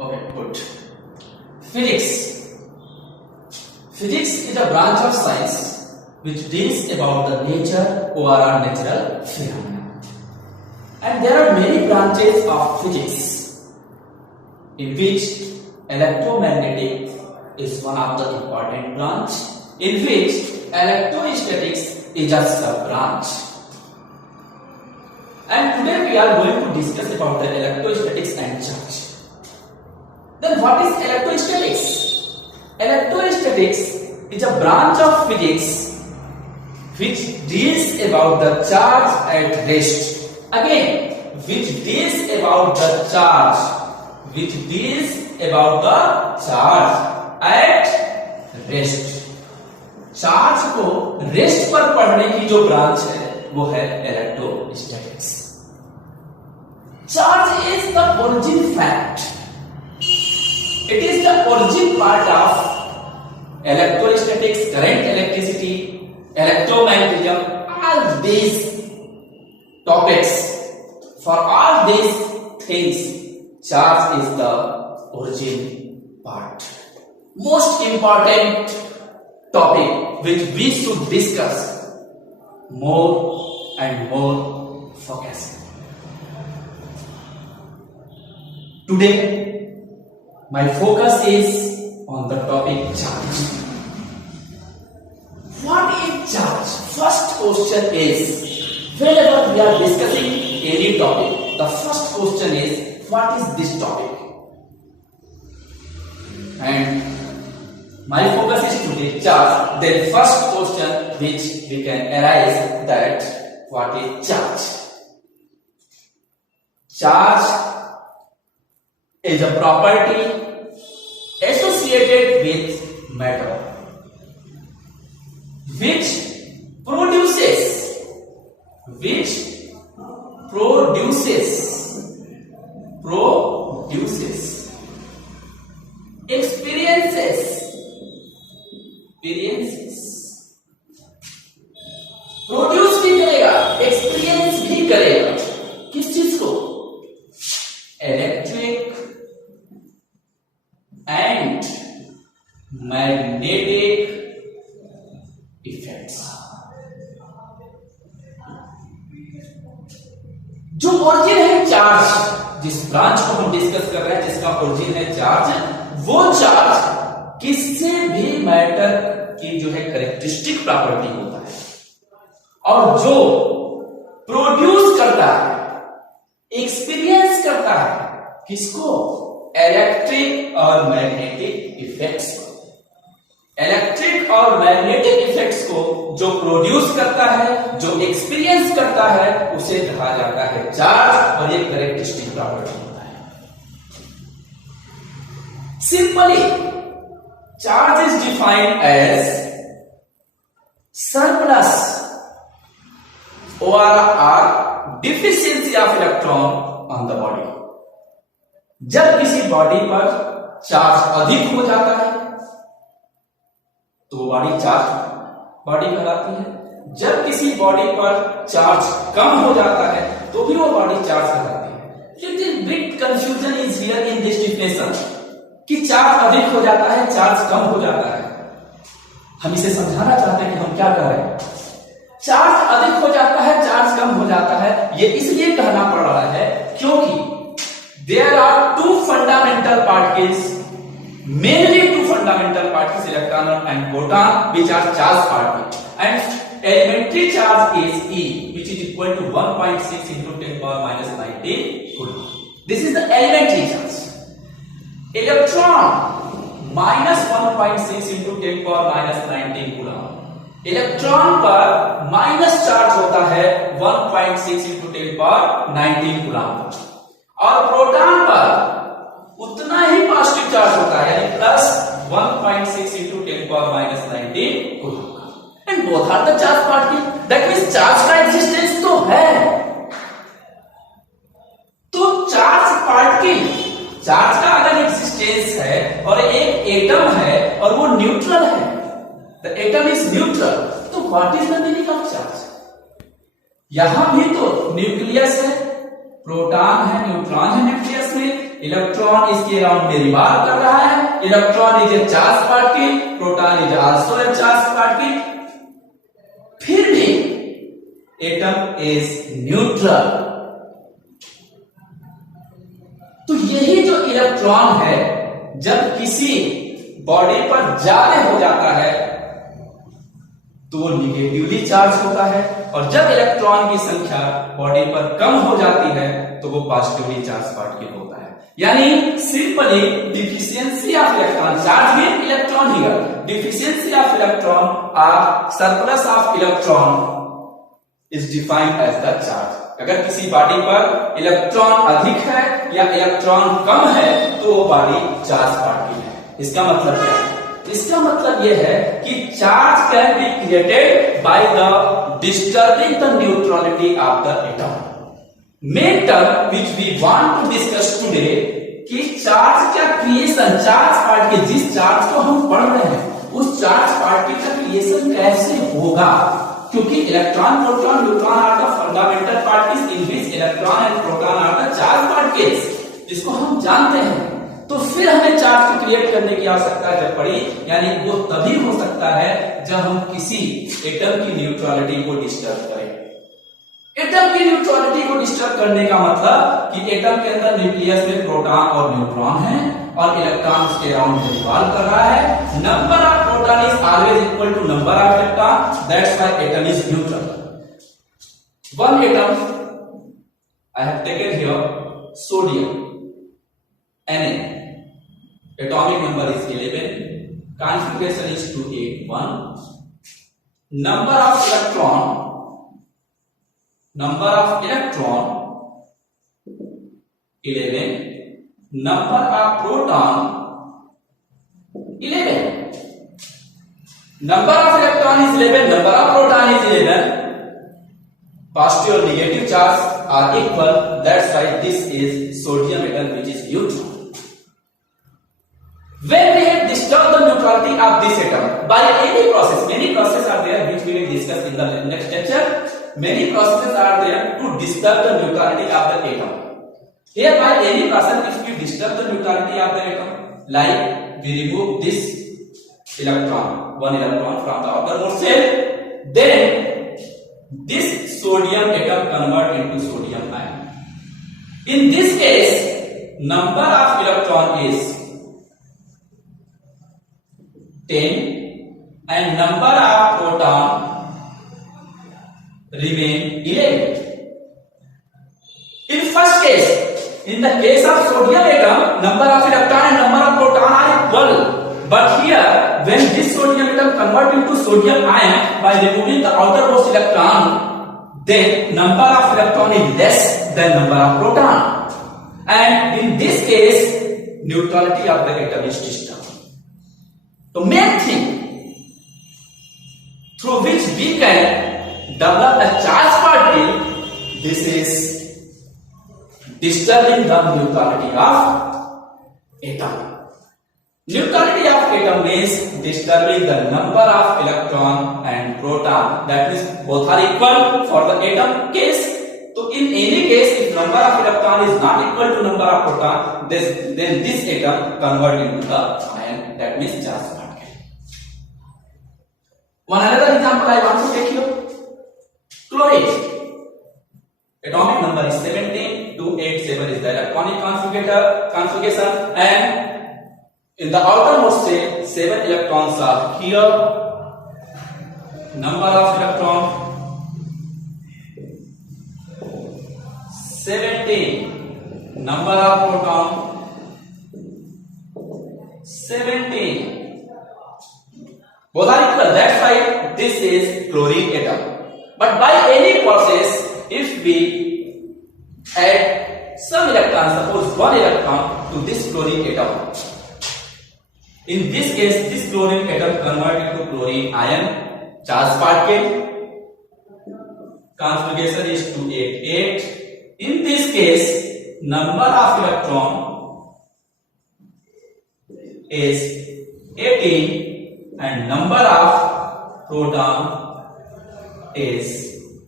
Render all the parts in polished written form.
Okay, good. Physics. Physics is a branch of science which deals about the nature or our natural phenomena. And there are many branches of physics in which electromagnetic is one of the important branch, in which electrostatics is a sub branch. And today we are going to discuss about the electrostatics and charge. Then what is electrostatics? Electrostatics is a branch of physics which deals about the charge at rest. Again, which deals about the charge, at rest. Charge को रेस्ट पर पढ़ने की जो ब्रांच है वो है electrostatics. Charge is the origin fact. It is the origin part of electrostatics, current, electricity, electromagnetism, all these topics. For all these things, charge is the origin part. Most important topic which we should discuss more and more focus. Today, my focus is on the topic charge. What is charge? First question is, whenever we are discussing any topic, the first question is, what is this topic? And my focus is today charge. Then first question which we can arise that, what is charge? Charge is a property associated with matter which produces experiences produce भी करेगा, एक्सपीरियंस भी करेगा. किस चीज को? Electric and magnetic effects. जो ओरिजिन है चार्ज, जिस ब्रांच को हम डिस्कस कर रहे हैं जिसका ओरिजिन है चार्ज, वो चार्ज किससे भी मैटर की जो है कैरेक्टरिस्टिक प्रॉपर्टी होता है, और जो प्रोड्यूस करता है, एक्सपीरियंस करता है किसको? इलेक्ट्रिक और मैग्नेटिक इफेक्ट्स को. इलेक्ट्रिक और मैग्नेटिक इफेक्ट्स को जो प्रोड्यूस करता है, जो एक्सपीरियंस करता है, उसे कहा जाता है चार्ज, और ये कैरेक्टरिस्टिक प्रॉपर्टी होता है. Simply charge is defined as surplus or deficiency of electron on the body. जब किसी बॉडी पर चार्ज अधिक हो जाता है तो वो बॉडी चार्ज बॉडी कहलाती है. जब किसी बॉडी पर चार्ज कम हो जाता है तो भी वो बॉडी चार्ज कहलाती है. Little bit confusion is here in this definition कि चार्ज अधिक हो जाता है, चार्ज कम हो जाता है. हम इसे समझाना चाहते हैं कि हम क्या कर रहे हैं. चार्ज अधिक हो जाता है, चार्ज कम हो जाता है, ये इसलिए कहना पड़ रहा है क्योंकि there are two fundamental particles, mainly two fundamental particles, electron and proton, which are charged particles, and elementary charge is E, which is equal to 1.6 into 10 power minus 19 coulomb. This is the elementary charge. Electron minus 1.6 into 10 power minus 19 coulomb. Electron पर minus charge होता है 1.6 into 10 power 19 coulomb, और proton पर उतना ही positive charge होता है, यानी plus 1.6 into 10 power minus 19 coulomb. And both are the charge particle. That means charge का एग्जिस्टेंस तो है. तो चार्ज पार्टिकल, चार्ज का अगर एग्जिस्टेंस है और एक एटम है और वो न्यूट्रल है, the atom is neutral, तो what is the meaning of charge? यहां भी तो न्यूक्लियस है, प्रोटॉन है, न्यूट्रॉन है न्यूक्लियस में, इलेक्ट्रॉन इसके अराउंड में रिवॉल्व कर रहा है। Electron is a charge particle, proton is also a charge particle. फिर भी एटम इज न्यूट्रल। तो यही जो इलेक्ट्रॉन है जब किसी बॉडी पर ज्यादा हो जाता है तो वो निगेटिवली चार्ज होता है, और जब इलेक्ट्रॉन की संख्या बॉडी पर कम हो जाती है तो वो पॉजिटिवली चार्ज पार्टिकल होता है। यानी simply deficiency of electron, charge में electron here, deficiency of electron और surplus of electron is defined as the charge. अगर किसी बॉडी पर इलेक्ट्रॉन अधिक है या इलेक्ट्रॉन कम है तो वो बॉडी चार्ज पार्टिकल है। इसका मतलब क्या है? इसका मतलब यह है कि charge can be created by the disturbing the neutrality of the atom. Main term which we want to discuss today कि चार्ज का क्रिएशन, चार्ज पार्टिकल, जिस चार्ज को हम पढ़ रहे हैं उस चार्ज पार्टिकल का क्रिएशन कैसे होगा, क्योंकि electron, proton, neutron are the fundamental particles in which electron and proton are the charge particles, जिसको हम जानते हैं। तो फिर हमें चार्ज को क्रिएट करने की आवश्यकता जब पड़ी, यानी वो तभी हो सकता है जब हम किसी एटम की न्यूट्रलिटी को डिस्टर्ब करें। एटम की न्यूट्रलिटी को डिस्टर्ब करने का मतलब कि एटम के अंदर न्यूक्लियस में प्रोटॉन और न्यूट्रॉन है और इलेक्ट्रॉन उसके अराउंड में रिवॉल्व कर रहा है। Number of proton is always equal to number of electron, that's why atom is neutral. One atom I have taken here sodium Na, atomic number is 11, configuration is 281, number of electron 11, number of proton 11, number of electron is 11, number of proton is 11, positive or negative charge are equal, that's why this is sodium atom which is neutral. When we have disturbed the neutrality of this atom by any process, many processes are there which we will discuss in the next lecture. Many processes are there to disturb the neutrality of the atom. Here by any process, if we disturb the neutrality of the atom, like we remove this electron, one electron from the outermost shell, then this sodium atom convert into sodium ion. In this case, number of electron is 10 and number of proton remain 11. In first case, in the case of sodium atom, number of electron and number of proton are equal. But here, when this sodium atom convert into sodium ion by removing the outermost electron, then number of electron is less than number of proton. And in this case, neutrality of the atom is disturbed. The main thing through which we can develop a charge particle, this is disturbing the neutrality of atom. Neutrality of atom means disturbing the number of electron and proton, that means both are equal for the atom case. So in any case, if number of electron is not equal to number of proton, then this atom convert into the ion, that means charge particle. One another example I want to take here. Chlorine. Atomic number is 17, 287 is the electronic configuration, and in the outermost shell 7 electrons are here. Number of electron 17, number of proton 17. Both are equal, that's why this is chlorine atom. But by any process, if we add some electron, suppose 1 electron to this chlorine atom, in this case, this chlorine atom convert into chlorine ion, charge particle, configuration is 288. In this case, number of electron is 18 and number of proton is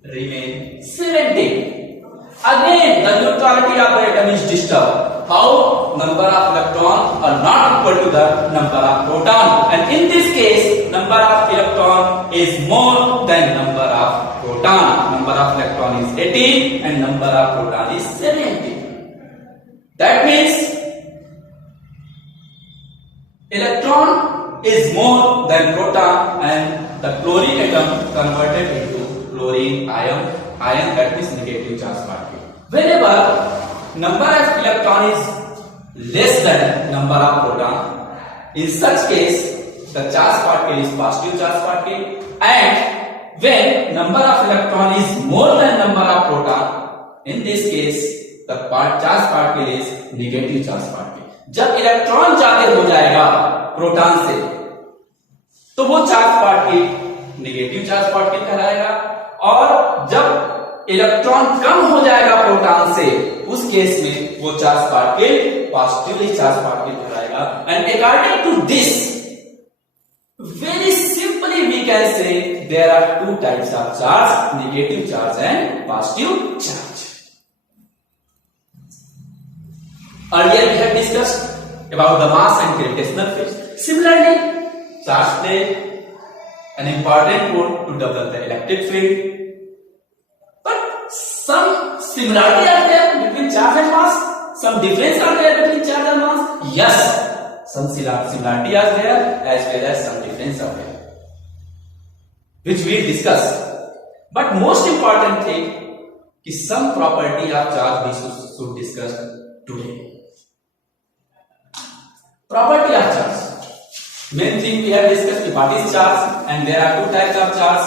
remain 17. Again, the neutrality of the atom is disturbed. How? Number of electrons are not equal to the number of proton, and in this case, number of electron is more than number of proton. Number of electron is 18 and number of proton is 70. That means electron is more than proton, and the chlorine atom converted into chlorine ion, that means negative charge particle. Whenever number of electron is less than number of proton, in such case the charge particle is positive charge particle, and when number of electron is more than number of proton, in this case the charge particle is negative charge particle. जब इलेक्ट्रॉन ज्यादा हो जाएगा प्रोटॉन से तो वो charge particle negative charge particle कहलाएगा, और जब इलेक्ट्रॉन कम हो जाएगा प्रोटॉन से उस केस में वो charge particle positively charge particle कहलाएगा. And according to this, very simply we can say there are two types of charge, negative charge and positive charge. Earlier we have discussed about the mass and gravitational field. Similarly, charge play an important role to develop the electric field. But some similarity are there between charge and mass. Some difference are there between charge and mass. Yes, some similarity are there as well as some difference are there, which we will discuss. But most important thing is some property of charge we should discuss today. Property of charge. Main thing we have discussed what is charge, and there are two types of charge: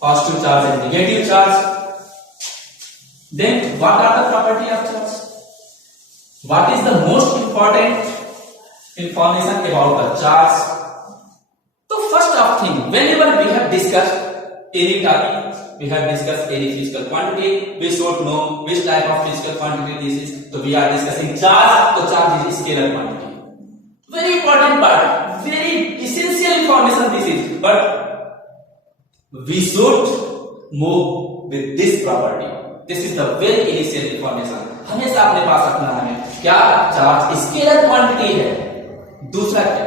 positive charge and negative charge. Then what are the property of charge? What is the most important information about the charge? So first of thing, whenever we have discussed any topic, we have discussed any physical quantity, we should know which type of physical quantity this is. So we are discussing charge. So charge is scalar quantity. Very important part, very essential information this is, but we should move with this property. This is the very initial information. हमेशा अपने पास रखना है क्या charge scalar quantity है. दूसरा क्या,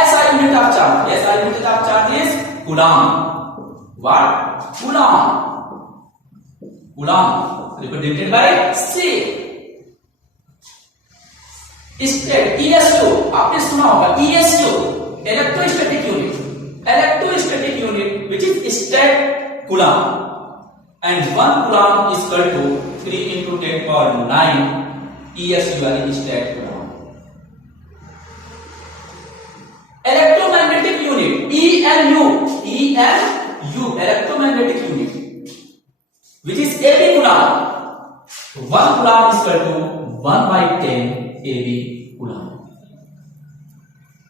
ऐसा unit of charge, ऐसा unit of charge is Coulomb. What? Coulomb. Coulomb represented by C. State ESU, आपने सुना होगा ESU, electrostatic unit. Electrostatic unit which is state coulomb, and 1 coulomb is equal to 3 into 10 power 9 ESU यानी state coulomb. Electromagnetic unit EMU, electromagnetic unit which is AB coulomb. 1 coulomb is equal to 1 by 10 AB coulomb.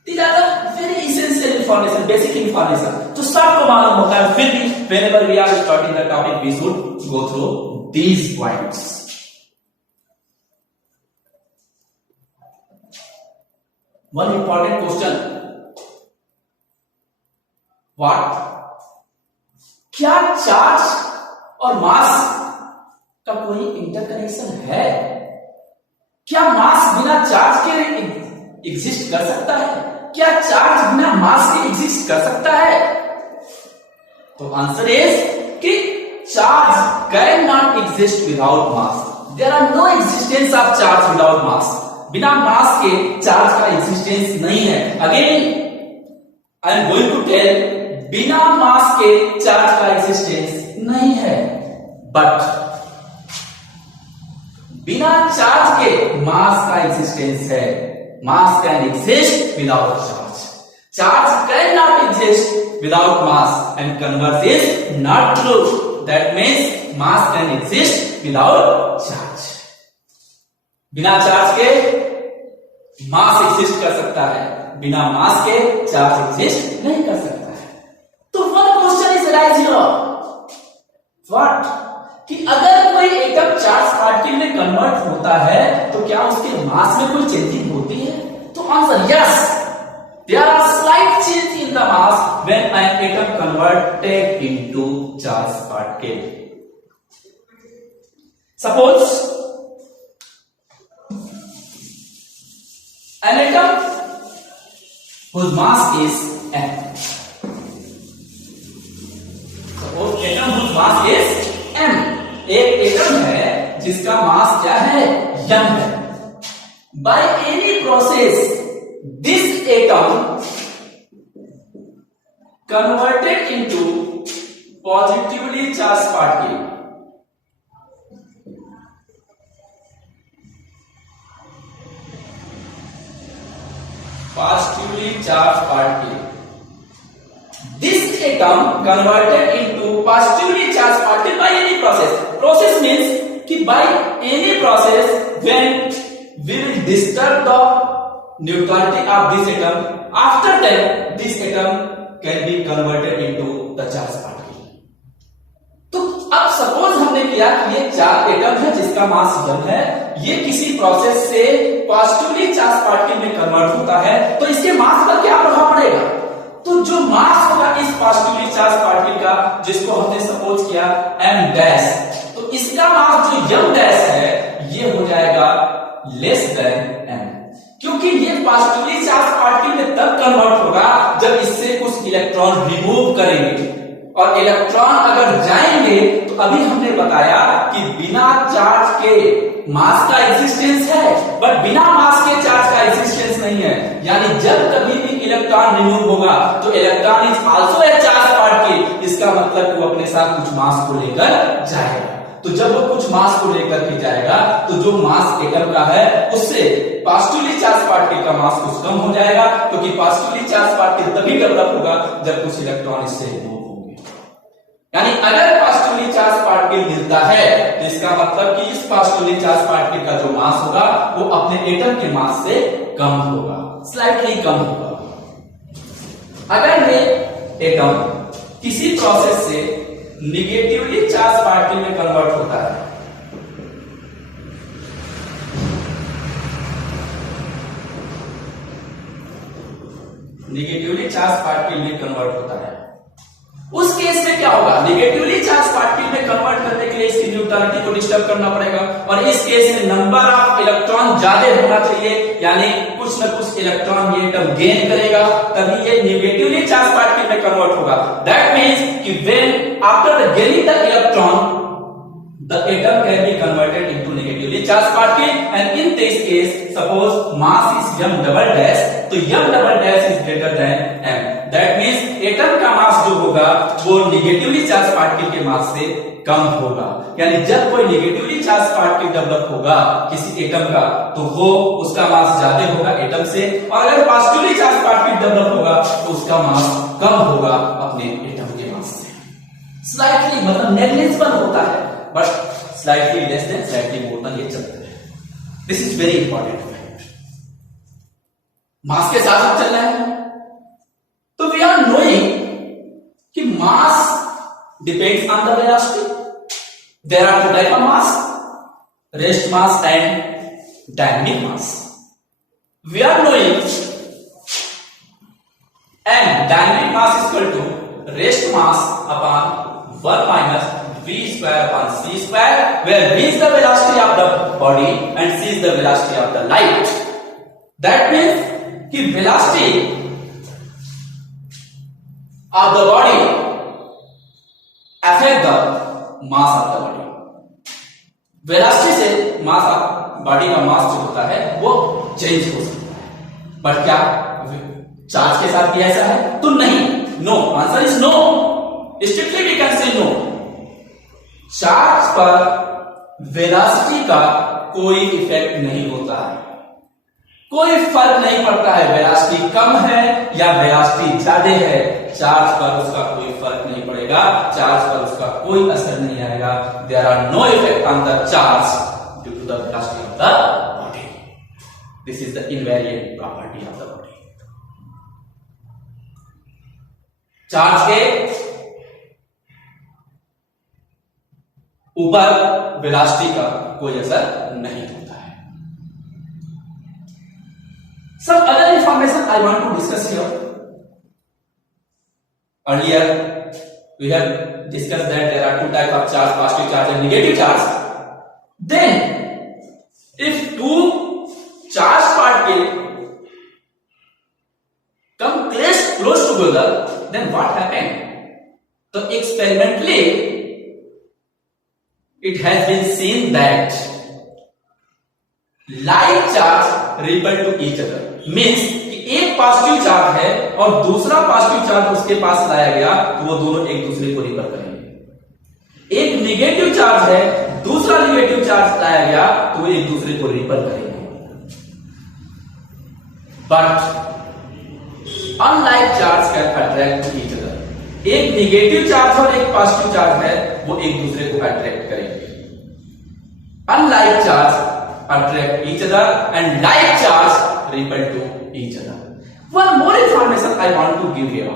These are the very essential information, basic information. तो सबको मालूम होता है, फिर भी whenever we are starting the topic, we should go through these points. One important question: what? क्या चार्ज और मास का कोई इंटरकनेक्शन है? क्या मास बिना चार्ज के एग्जिस्ट कर सकता है? क्या चार्ज बिना मास के एग्जिस्ट कर सकता है? तो आंसर इज कि charge can not exist without mass. There are no existence of charge without mass. बिना मास के चार्ज का एग्जिस्टेंस नहीं है. Again I am going to tell, बिना मास के चार्ज का एग्जिस्टेंस नहीं है, बट बिना चार्ज के मास का एग्जिस्टेंस है. मास can exist without charge. Charge can not exist without mass, and converse is not true. That means mass can exist without charge. बिना चार्ज के मास एग्जिस्ट कर सकता है, बिना मास के चार्ज एग्जिस्ट नहीं कर सकता है. तो one question is rise here, what? कि अगर कोई एटम चार्ज पार्टिकल में कन्वर्ट होता है तो क्या उसके मास में कोई चेंजिंग होती है? तो answer yes, there are slight change in the mass when an atom converted into charge particle. Suppose an atom whose mass is m. Suppose atom whose mass is m. एक एटम है जिसका मास क्या है, m है. By any process this atom converted into positively charged particle. Positively charged particle. This atom converted into positively charged particle by any process. Process means कि by any process when we will disturb the neutrality of this atom, after that this atom can be converted into the charged particle. तो अब सपोज हमने किया कि ये चार एटम है जिसका मास m है, ये किसी प्रोसेस से पॉजिटिवली चार्ज पार्टिकल में कन्वर्ट होता है, तो इसके मास पर क्या प्रभाव पड़ेगा? तो जो मास होगा इस पॉजिटिवली चार्ज पार्टिकल का, जिसको हमने सपोज किया m डैश, तो इसका मास जो m डैश है ये हो जाएगा लेस देन m, क्योंकि ये पॉजिटिवली चार्ज पार्टिकल में तब कन्वर्ट होगा जब इससे कुछ इलेक्ट्रॉन रिमूव करेंगे, और इलेक्ट्रॉन अगर जाएंगे तो अभी हमने बताया कि बिना चार्ज के मास का एग्जिस्टेंस है, बट बिना मास के चार्ज का एग्जिस्टेंस नहीं है. यानी जब कभी भी इलेक्ट्रॉन रिमूव होगा तो electron is also a charge particle. इसका मतलब वो अपने साथ कुछ मास को लेकर जाएगा. तो जब वो कुछ मास को लेकर के जाएगा तो जो मास एटम का है उससे पॉजिटिवली चार्ज पार्टिकल का मास कुछ कम हो जाएगा, क्योंकि पॉजिटिवली चार्ज पार्टिकल तभी डेवलप होगा जब कुछ इलेक्ट्रॉन इससे रिमूव होंगे. यानी अगर पॉजिटिवली चार्ज पार्टिकल मिलता है तो इसका मतलब कि इस पॉजिटिवली चार्ज पार्टिकल का जो मास होगा वो अपने एटम के मास से कम होगा, स्लाइटली कम होगा. अगर ये एटम किसी प्रोसेस से निगेटिवली चार्ज पार्टिकल में कन्वर्ट होता है, निगेटिवली चार्ज पार्टिकल में कन्वर्ट होता है, उस केस में क्या होगा? निगेटिवली चार्ज पार्टिकल में कन्वर्ट करने के लिए इसकी न्यूट्रलिटी को डिस्टर्ब करना पड़ेगा, और इस केस में नंबर ऑफ इलेक्ट्रॉन ज्यादा होना चाहिए, यानी कुछ न कुछ इलेक्ट्रॉन ये एटम गेन करेगा, तभी ये निगेटिवली चार्ज पार्टिकल में कन्वर्ट होगा. दैट मींस कि when after the gaining the electron the atom can be converted into negatively charged particle, and in this case suppose mass is m double dash, तो m double dash is greater than m. That means atom का मास जो होगा वो negatively charge particle के मास से कम होगा. यानी जब कोई निगेटिवली चार्ज पार्टिकल डेवलप होगा किसी एटम का तो वो उसका मास ज्यादा होगा एटम से, और अगर पॉजिटिवली चार्ज पार्टिकल डेवलप होगा तो उसका मास कम होगा अपने एटम के मास से. स्लाइटली मतलब नेग्लिजिबल होता है, but slightly less than slightly more than ये चलता है. This is very important fact. मास के साथ साथ चलना है. तो we are knowing कि mass depends on the velocity. There are two type of mass: rest mass and dynamic mass. We are knowing and dynamic mass is equal to rest mass upon 1 minus v square upon c square, where v is the velocity of the body and c is the velocity of the light. That means कि velocity of the body affect the mass of the body. velocity से mass of body का mass जो होता है वो चेंज हो सकता है, बट क्या चार्ज के साथ भी ऐसा है? तो नहीं. No, answer is no. Strictly we can say no. Charge पर वेलोसिटी का कोई इफेक्ट नहीं होता है, कोई फर्क नहीं पड़ता है वेलोसिटी कम है या वेलोसिटी ज्यादा है, चार्ज पर उसका कोई फर्क नहीं पड़ेगा, चार्ज पर उसका कोई असर नहीं आएगा. There are no effect on the charge due to the velocity of the body. This is the invariant property of the body. Charge के ऊपर वेलोसिटी का कोई असर नहीं होता है. Some other information I want to discuss here. Earlier we have discussed that there are two types of charge: positive charge and negative charge. Then if two charged particle come close together, then what happened? So experimentally it has been seen that like charge repel to each other, means कि एक positive charge है और दूसरा positive charge उसके पास लाया गया तो वो दोनों एक दूसरे को रिपेल करेंगे। एक नेगेटिव चार्ज है, दूसरा नेगेटिव चार्ज लाया गया तो वो एक दूसरे को रिपेल करेंगे। But unlike charge can attract to each other. एक नेगेटिव चार्ज और एक पॉजिटिव चार्ज है वो एक दूसरे को अट्रैक्ट करेंगे। Unlike charge attract each other and like charge repel to each other. One more information I want to give here.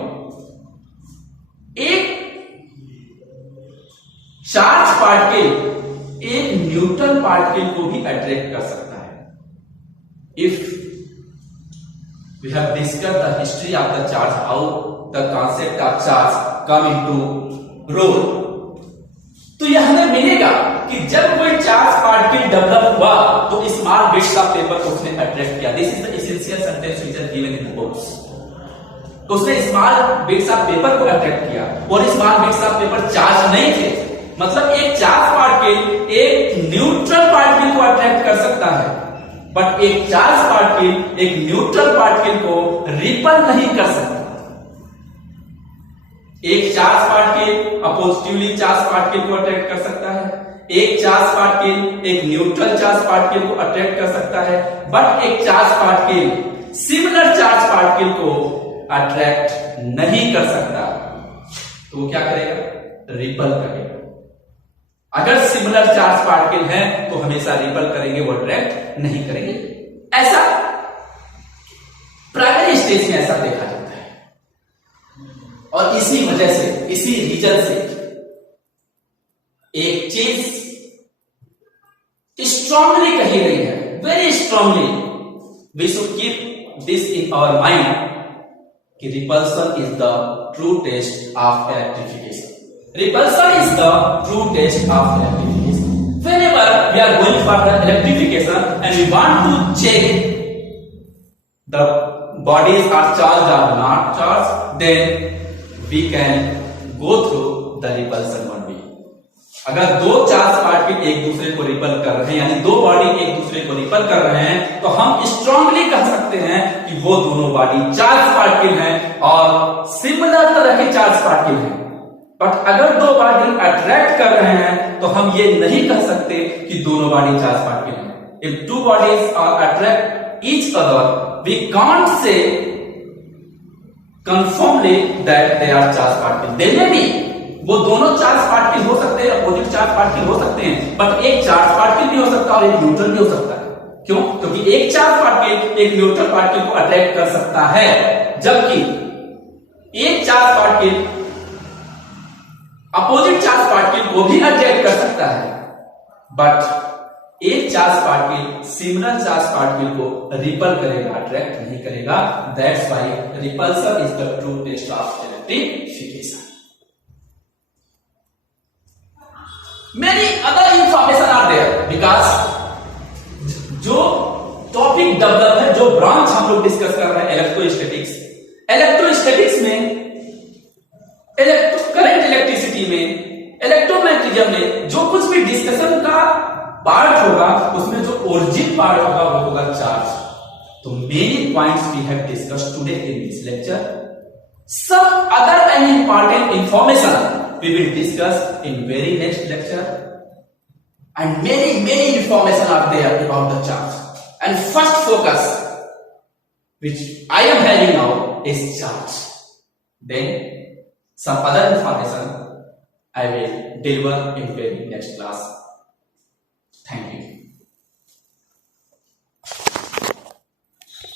एक चार्ज पार्टिकल एक न्यूट्रल पार्टिकल को भी अट्रैक्ट कर सकता है। If we have discussed the history of the charge, how the concept of charge come into role, तो यह हमें मिलेगा कि जब कोई चार्ज पार्टिकल डेवलप हुआ तो स्मॉल बिट्स ऑफ पेपर को उसने अट्रैक्ट किया। This is the essential sentence which is given in the books. तो उसने स्मॉल बिट्स ऑफ पेपर को अट्रैक्ट किया और small bits of paper charge नहीं थे। मतलब एक चार्ज पार्टिकल एक न्यूट्रल पार्टिकल को अट्रैक्ट कर सकता है, बट एक चार्ज पार्टिकल एक न्यूट्रल पार्टिकल को रिपेल नहीं कर सकता। एक चार्ज पार्टिकल अपोजिटिवली चार्ज पार्टिकल को अट्रैक्ट कर सकता है, एक चार्ज पार्टिकल एक न्यूट्रल चार्ज पार्टिकल को अट्रैक्ट कर सकता है, बट एक charge particle similar charge particle को अट्रैक्ट नहीं कर सकता। तो वो क्या करेगा? रिपेल करेगा। अगर सिमिलर चार्ज पार्टिकल है तो हमेशा रिपेल करेंगे, वो अट्रैक्ट नहीं करेंगे। ऐसा प्राइमरी स्टेज में ऐसा देखा जाता है और इसी वजह से, इसी रीजन से एक चीज स्ट्रांगली कही गई है, very strongly we should keep this in our mind कि repulsion is the true test of electrification. Repulsion is the true test of electrification. Whenever we are going for the electrification and we want to check the bodies are charged or not charged, then we can go through the repulsion one way. अगर दो charge particle एक दूसरे को रिपेल कर रहे हैं, यानी दो बॉडी एक दूसरे को रिपेल कर रहे हैं, तो हम स्ट्रांगली कह सकते हैं कि वो दोनों बॉडी चार्ज पार्टिकल हैं और सिमिलर तरह के चार्ज पार्टिकल हैं। बट अगर दो बॉडी अट्रैक्ट कर रहे हैं तो हम ये नहीं कह सकते कि दोनों बॉडी चार्ज पार्टिकल हैं। If two bodies are attract each other we can't say confirmly that they are charge particle. They may be, वो दोनों चार्ज पार्टिकल हो सकते हैं, अपोजिट चार्ज पार्टिकल हो सकते हैं, बट एक चार्ज पार्टिकल भी हो सकता है और एक न्यूट्रल भी हो सकता है। क्यों? क्योंकि एक चार्ज पार्टिकल एक न्यूट्रल पार्टिकल को अट्रैक्ट कर सकता है, जबकि एक charge particle opposite charge particle को भी अट्रैक्ट कर सकता है, बट एक charge particle similar charge particle को रिपेल करेगा, अट्रैक्ट नहीं करेगा। That's why repulsion is the true test of electrification. Many other information are there, because जो टॉपिक डेवलप है, जो ब्रांच हम लोग डिस्कस कर रहे हैं इलेक्ट्रोस्टैटिक्स, इलेक्ट्रोस्टैटिक्स में करंट इलेक्ट्रिसिटी में, इलेक्ट्रोमैग्नेटिज्म में जो कुछ भी डिस्कशन का पार्ट होगा उसमें जो ओरिजिन पार्ट होगा वो होगा चार्ज। तो many points we have discussed today in this lecture. Some other and important information we will discuss in very next lecture, and many information are there about the charge, and first focus which I am having now is charge. Then some other information I will deliver in very next class. Thank you.